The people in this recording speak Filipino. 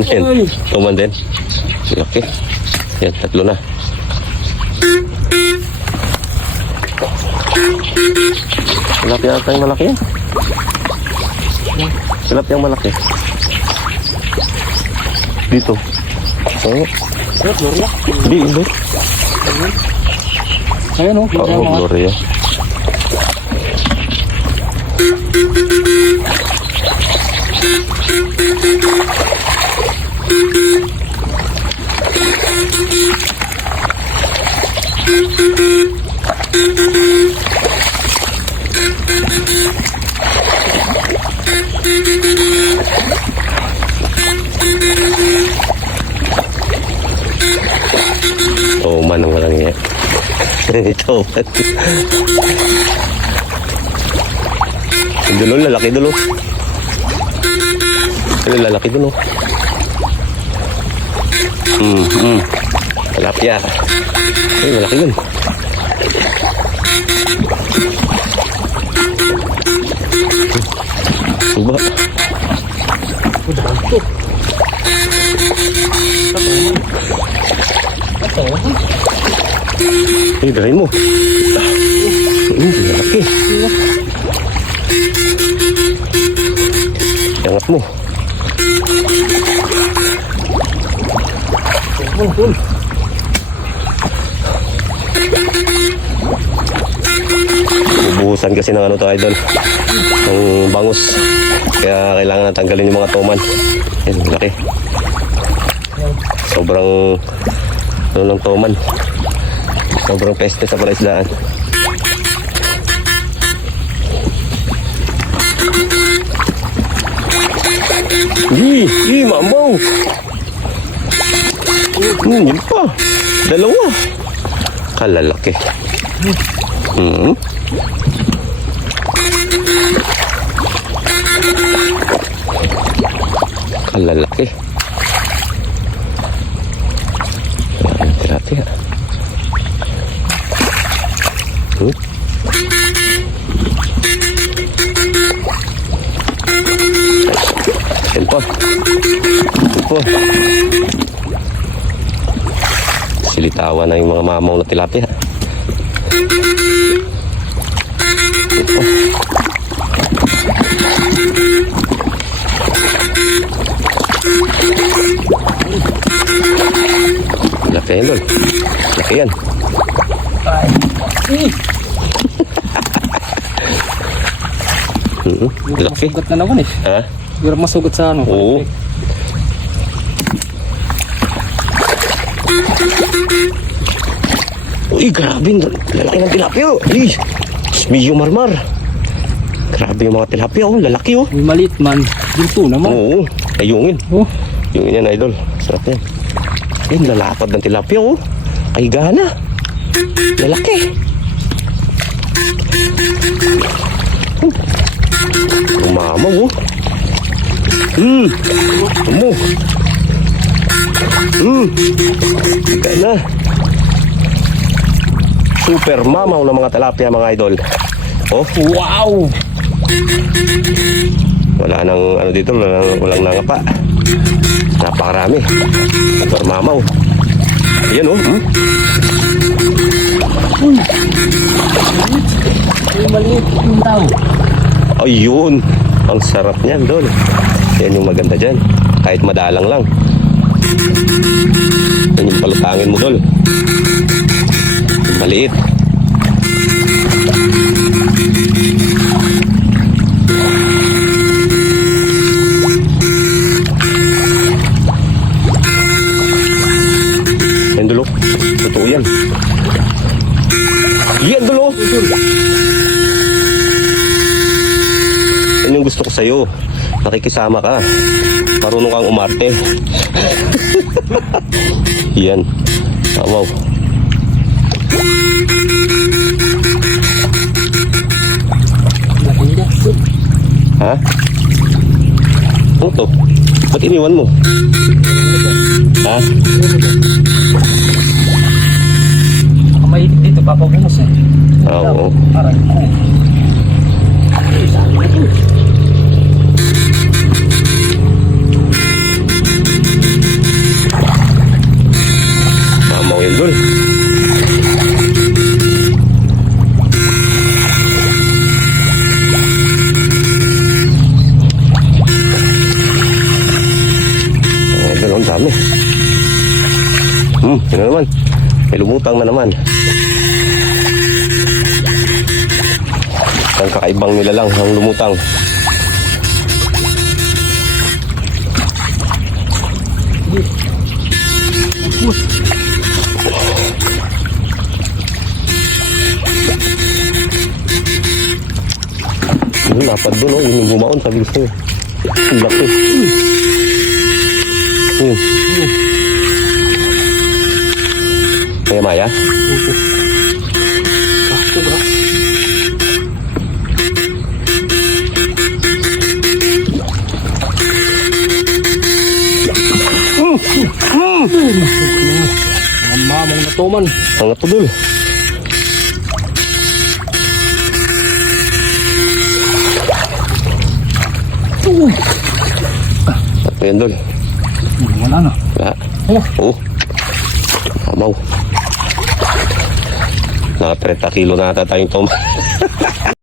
Yan. Tuman din. Laki. Yan, tatlo na. Tilapia yata yung malaki yan. Tilapia yung malaki. Dito. Oo. Hindi, hindi. Ayan o. Oo, Gloria. Tuman ang walang iya. Tuman. Ang dulo, lalaki dulo. Ano, lalaki dulo. Tilapia. Ay, malaki yun. Diba? Eh, dalahin mo. Laki. Angat mo. Bubuhusan kasi ng ano to, idol, ng bangus, kaya kailangan na tanggalin yung mga tuman. Yan, laki. Sobrang ano ng tuman, sobrang peste sa palaisdaan. Mamaw. Yun pa. Dalawa. Kalalaki. Kalalaki. Tilapia. Yan po. Yan po. Silitawan na yung mga mamaw na tilapia. Yan po. Laki yan doon. Laki yan. Laki. Masugat na naman eh. Ha? Hirap masugat sa ano. Oo. Uy, grabe. Lalaki ng tilapia. Uy, medyo marmar. Grabe yung mga tilapia. Oh, lalaki oh. May maliit man. Ginto naman. Oo. Ayungin. Oh. Yung yan, idol. Sarap yan. Ayun, lalapad ng tilapia oh. Ay, gana. Lalaki. Umamaw oh. Amo. Gana. Super mamaw ng mga tilapia, mga idol. Oh, Wow! wala nang ano dito, walang nangapa. Napakarami. Super mamaw. Ayan oh. May maliit yung tao. Ayun. Ang sarap niyan, Dol. Yan yung maganda dyan. Kahit madalang lang. Yan yung palutangin mo, Dol. Maliit. Yan, Dol. Totoo yan. Yan, Dol. Yan yung gusto ko sa'yo. Nakikisama ka. Marunong kang umarte. Yan. Oh, wow. Ha? Ano to? Ba't iniwan mo? Ha? Nakamahitig dito, papabunos eh. Oo. Aray ko. Tingnan naman. May lumutang na naman. Ang kakaibang nila lang ang lumutang. Dapat doon, oh. Yun yung bumaon. Sabi gusto nyo. Ang laki. Kaya Maya? Ang mamang na to man. Ang natudol. At yan dol. Wala na. Wala. Oh. Amaw. Naka 30 kilo na ata tayong tom.